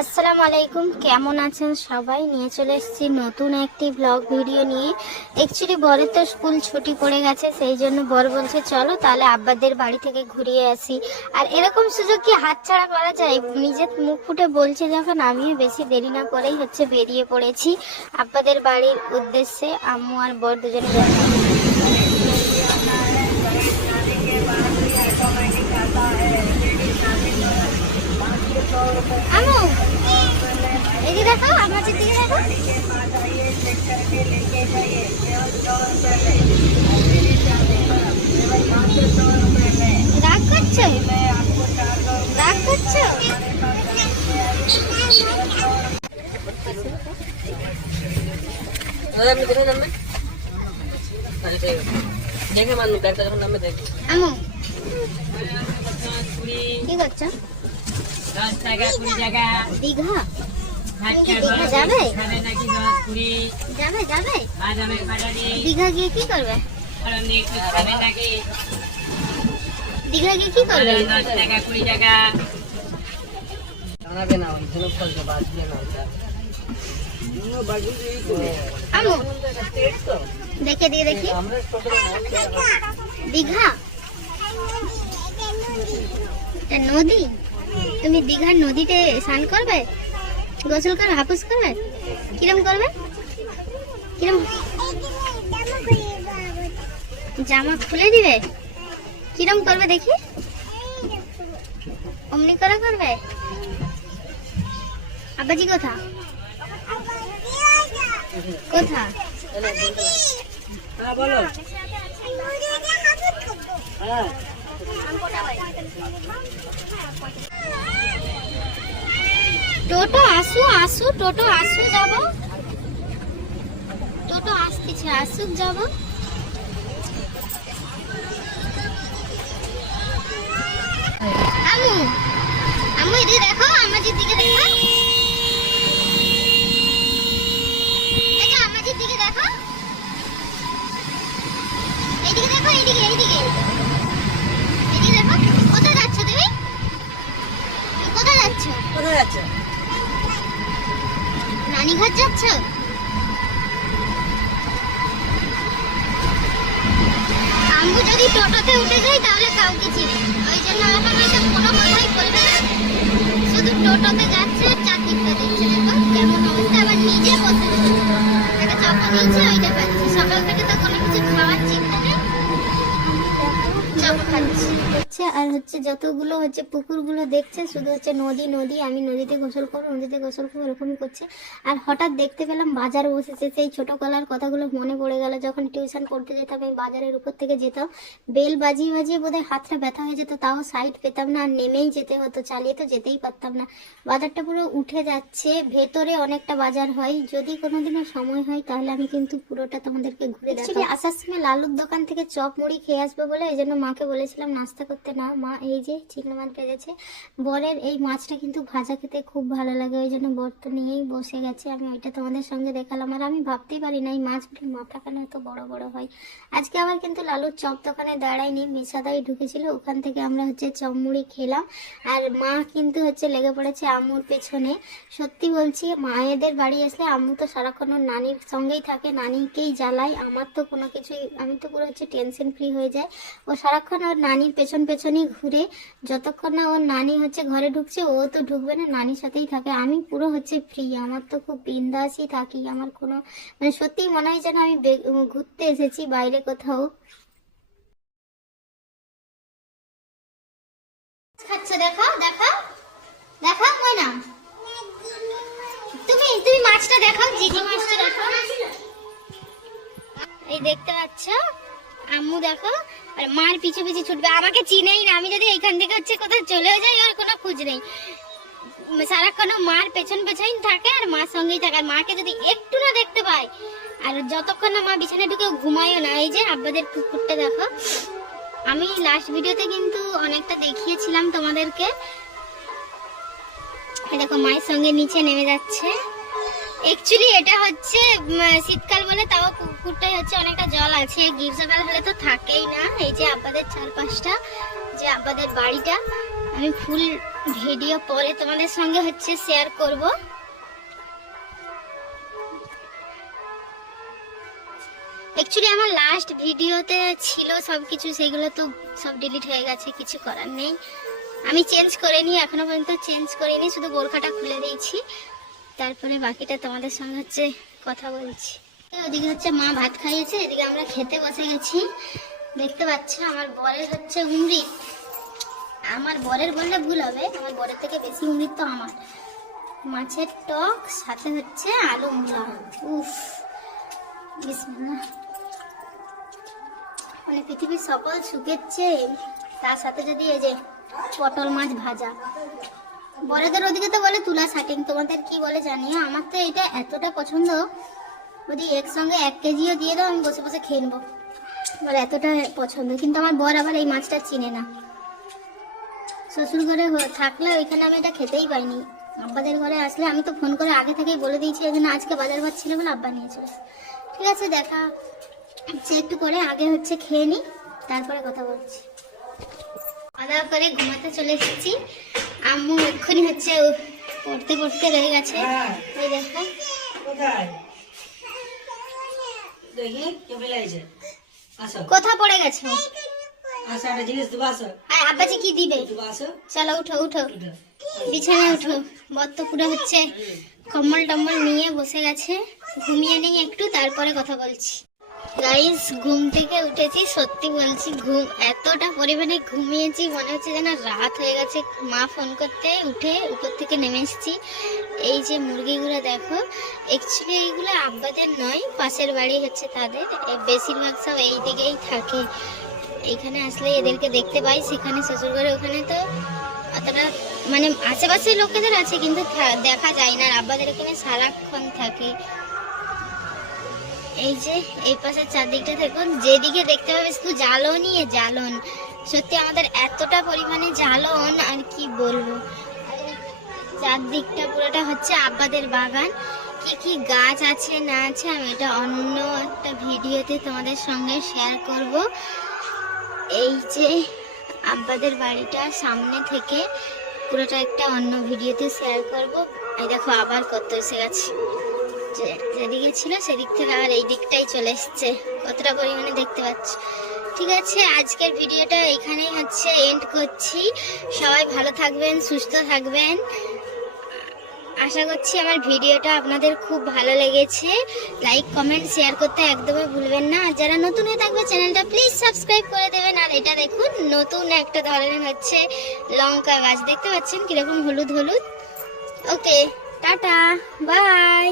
আসসালামু আলাইকুম কেমন আছেন সবাই? নিয়ে চলে এসেছি নতুন একটি ব্লগ ভিডিও নিয়ে। অ্যাকচুয়ালি বরের তো স্কুল ছুটি পড়ে গেছে, সেই জন্য বর বলছে, চলো তাহলে আব্বাদের বাড়ি থেকে ঘুরিয়ে আসি। আর এরকম সুযোগ কি হাতছাড়া করা যায়? নিজের মুখ ফুটে বলছে যখন, আমিও বেশি দেরি না করেই হচ্ছে বেরিয়ে পড়েছি। আব্বাদের বাড়ির উদ্দেশ্যে আম্মু আর বর দুজনে যাচ্ছি। এদিকে দেখো আমার দিকে দেখো। রাগ করছ? রাগ করছ? দেখে মানুষ ব্যাগটা যখন দেখে আমু কি করছ দশ টাকা কুড়ি টাকা দীঘা ষাট কি টাকা দীঘা? যাবে? খাবে নাকি দশ কুড়ি যাবে যাবে? দীঘা গিয়ে কি করবে? দীঘা গিয়ে কি করবে? দশ টাকা কুড়ি টাকা। জানাবে না ওই জন্য ফলকে বাঁচবে না ওটা। দেখে দিয়ে দেখি। দীঘা। এটা নদী? তুমি দীঘার নদীতে স্নান করবে? গোসল করবে হাপুস করবে কিরম করবে? কিরম? জামা খুলে দিবে? কিরম করবে দেখি? অমনি করে করবে? আব্বাজি কোথা? কোথা? হ্যাঁ বলো। হ্যাঁ। টোটো, আসু আসু, টোটো, আসু, যাব। টোটো আসতেছে, আসুক, যাব। আমু আমু এদিকে দেখো, আমার দিকে দেখো। রানীঘাট যাচ্ছ? আমি যদি টোটোতে উঠে যাই তাহলে কাউকে চিনি ওই জন্য আমাকে কোনো কথাই বলবে না। শুধু টোটোতে যাচ্ছে। হচ্ছে যতগুলো হচ্ছে পুকুরগুলো দেখছে শুধু হচ্ছে নদী নদী আমি নদীতে গোসল করব নদীতে গোসল করব এরকমই করছে। আর হঠাৎ দেখতে পেলাম বাজার বসেছে সেই ছোটো কলার কথাগুলো মনে পড়ে গেল। যখন টিউশন পড়তে যেতাম আমি বাজারের উপর থেকে যেতাম বেল বাজিয়ে বাজিয়ে বোধহয় হাতটা ব্যথা হয়ে যেত তাও সাইড পেতাম না আর নেমেই যেতে হতো চালিয়ে তো যেতেই পারতাম না। বাজারটা পুরো উঠে যাচ্ছে ভেতরে অনেকটা বাজার হয়। যদি কোনোদিনও সময় হয় তাহলে আমি কিন্তু পুরোটা তোমাদেরকে ঘুরে আসার সময় লালুর দোকান থেকে চপ মুড়ি খেয়ে আসব বলে এই জন্য মাকে বলেছিলাম নাস্তা করতে না মা, এই যে চিংড়ি মাছ ভেজেছে। বরের এই মাছটা কিন্তু ভাজা খেতে খুব ভালো লাগে, ওই জন্য বর তো নিয়েই বসে গেছে। আমি ওইটা তোমাদের সঙ্গে দেখালাম। আর আমি ভাবতেই পারি না, এই মাছগুলি মাথা কেন এত বড় বড় হয়? আজকে আবার কিন্তু লালুর চপ দোকানে দাঁড়ায়নি মিশাদাই ঢুকেছিল। ওখান থেকে আমরা হচ্ছে চপ মুড়ি খেলাম। আর মা কিন্তু হচ্ছে লেগে পড়েছে আম্মুর পেছনে। সত্যি বলছি, মায়েদের বাড়ি আসলে আম্মু তো সারাক্ষণ ওর নানির সঙ্গেই থাকে, নানিকেই জ্বালায়। আমার তো কোনো কিছুই, আমি তো পুরো হচ্ছে টেনশন ফ্রি হয়ে যায়। ও সারাক্ষণ ওর নানির পেছন পেছনই ঘুরে যতক্ষণ না ওর নানি হচ্ছে ঘরে ঢুকছে, ও তো ঢুকবে না, নানির সাথেই থাকে। আমি পুরো হচ্ছে ফ্রি আমার তো খুব বিন্দাসই থাকি, আমার কোনো মানে সত্যিই মনে হয় যেন আমি ঘুরতে এসেছি বাইরে কোথাও। খাচ্ছ দেখো দেখো তুমি তুমি মাছটা দেখাও দেখতে পাচ্ছ? আম্মু দেখো, আর মার পিছু পিছু ছুটবে। আমাকে চিনেই না, আমি যদি এইখান থেকে হচ্ছে কোথাও চলেও যাই আর কোনো খোঁজ নেই। সারাক্ষণ মার পেছন পেছন থাকে আর মার সঙ্গেই থাকে। আর মাকে যদি একটু না দেখতে পায়, আর যতক্ষণ না মা বিছানায় ঢুকে ঘুমায়ও না, এই যে আব্বাদের কুকুরটা দেখো। আমি লাস্ট ভিডিওতে কিন্তু অনেকটা দেখিয়েছিলাম তোমাদেরকে। দেখো, মায়ের সঙ্গে নিচে নেমে যাচ্ছে। অ্যাকচুয়ালি এটা হচ্ছে শীতকাল বলে তাও পুকুরটাই হচ্ছে অনেকটা জল আছে। গ্রীষ্মকাল হলে তো থাকেই না। এই যে আব্বাদের চারপাশটা, যে আব্বাদের বাড়িটা, আমি ফুল ভিডিও পরে তোমাদের সঙ্গে হচ্ছে শেয়ার করব। অ্যাকচুয়ালি আমার লাস্ট ভিডিওতে ছিল সব কিছু সেগুলো তো সব ডিলিট হয়ে গেছে, কিছু করার নেই। আমি চেঞ্জ করিনি, এখনও পর্যন্ত চেঞ্জ করিনি, শুধু বোরখাটা খুলে দিয়েছি। তারপরে বাকিটা তোমাদের সঙ্গে হচ্ছে কথা বলছি। ওদিকে হচ্ছে মা ভাত খাইয়েছে, এদিকে আমরা খেতে বসে গেছি। দেখতে পাচ্ছ আমার বরের হচ্ছে উমরি। আমার বরের বললে ভুল হবে, আমার বরের থেকে বেশি উমরির তো আমার। মাছের টক, সাথে হচ্ছে আলু মূলা উফ মানে পৃথিবীর সকল সুখের চেয়ে তার সাথে যদি এই যে পটল মাছ ভাজা বড়দের ওদিকে তো বলে তুলা শাটিং, তোমাদের কি বলে জানিও? আমার তো এটা এতটা পছন্দ। যদি একসঙ্গে এক কেজিও দিয়ে দাও, আমি বসে বসে খেয়ে নেব বলে এতটা পছন্দ, কিন্তু আমার বর আবার এই মাছটা চিনে না। শ্বশুর ঘরে থাকলে ওইখানে আমি এটা খেতেই পাইনি আব্বাদের ঘরে আসলে আমি তো ফোন করে আগে থেকেই বলে দিয়েছি এখানে আজকে বাজার ভাত ছিল বলে আব্বা নিয়ে চলে ঠিক আছে, দেখা হচ্ছে একটু করে আগে হচ্ছে খেয়ে নিই তারপরে কথা বলছি। খাওয়া দাওয়া করে ঘুমাতে চলে এসেছি। আম্মু এক্ষুনি হচ্ছে পড়তে পড়তে রয়ে গেছে। ওই দেখো। আসো। কোথা পড়ে গেছো? দেবো আসো। আর আব্বাজি কি দিবে? চলো উঠো উঠো। উঠো। বিছানায় উঠো। বত্ত পুরো হচ্ছে কম্বল টম্বল নিয়ে বসে গেছে। ঘুমিয়ে নেই একটু তারপরে কথা বলছি। গাইস ঘুম থেকে উঠেছি, সত্যি বলছি, ঘুম এতটা পরিমাণে ঘুমিয়েছি, মনে হচ্ছে যেন রাত হয়ে গেছে। মা ফোন করতে উঠে উপর থেকে নেমে এসেছি। এই যে মুরগিগুলো দেখো অ্যাকচুয়ালি এইগুলো আব্বাদের নয়, পাশের বাড়ি হচ্ছে তাদের। বেশিরভাগ সব এই দিকেই থাকে। এখানে আসলে এদেরকে দেখতে পাই, সেখানে শ্বশুরবাড়ি ওখানে তো অতটা মানে আশেপাশের লোকেদের আছে, কিন্তু দেখা যায় না। আর আব্বাদের এখানে সারাক্ষণ থাকে। এই যে, এই পাশের চারদিকটা দেখুন, যেদিকে দেখতে পাবে শুধু জ্বালনই জ্বালন। সত্যি আমাদের এতটা পরিমাণে জ্বালন, আর কি বলব। চারদিকটা পুরোটা হচ্ছে আব্বাদের বাগান। কি কি গাছ আছে, না আছে, আমি এটা অন্য একটা ভিডিওতে তোমাদের সঙ্গে শেয়ার করব। এই যে, আব্বাদের বাড়িটা সামনে থেকে পুরোটা একটা অন্য ভিডিওতে শেয়ার করব। এই দেখো আবার কত এসে গেছে। যেদিকে ছিল সেদিক থেকে আবার এই দিকটাই চলে এসছে। কতটা পরিমাণে দেখতে পাচ্ছ? ঠিক আছে, আজকের ভিডিওটা এখানেই হচ্ছে এন্ড করছি। সবাই ভালো থাকবেন, সুস্থ থাকবেন। আশা করছি আমার ভিডিওটা আপনাদের খুব ভালো লেগেছে। লাইক কমেন্ট শেয়ার করতে একদমই ভুলবেন না। আর যারা নতুন হয়ে থাকবে চ্যানেলটা প্লিজ সাবস্ক্রাইব করে দেবেন। আর এটা দেখুন, নতুন একটা ধরনের হচ্ছে লঙ্কা গাছ। দেখতে পাচ্ছেন কীরকম হলুদ হলুদ? ওকে টাটা বাই